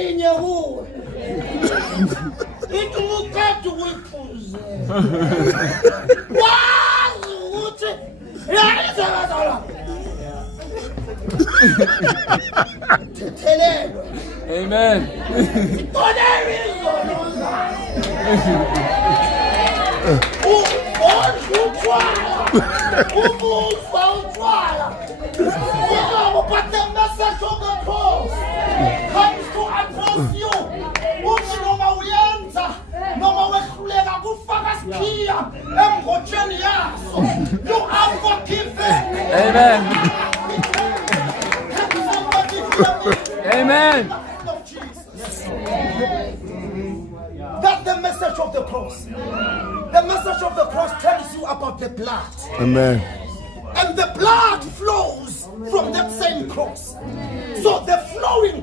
linye kuwe. Ithi uqeda ukuyiphuza. Wazi ukuthi yayizakazala. Thelelo. Amen. Itoneli izolo. Utshwala. Umufa utshwala. But the message of the cross comes to address you. Uthi noma uyenza, noma wehluleka kufaka sikhia emgotsheni yaso. You are forgiven. Amen. Can somebody hear me? Amen. Of Jesus. That's the message of the cross. The message of the cross tells you about the blood. Amen. And the blood flows from that same cross. So the flowing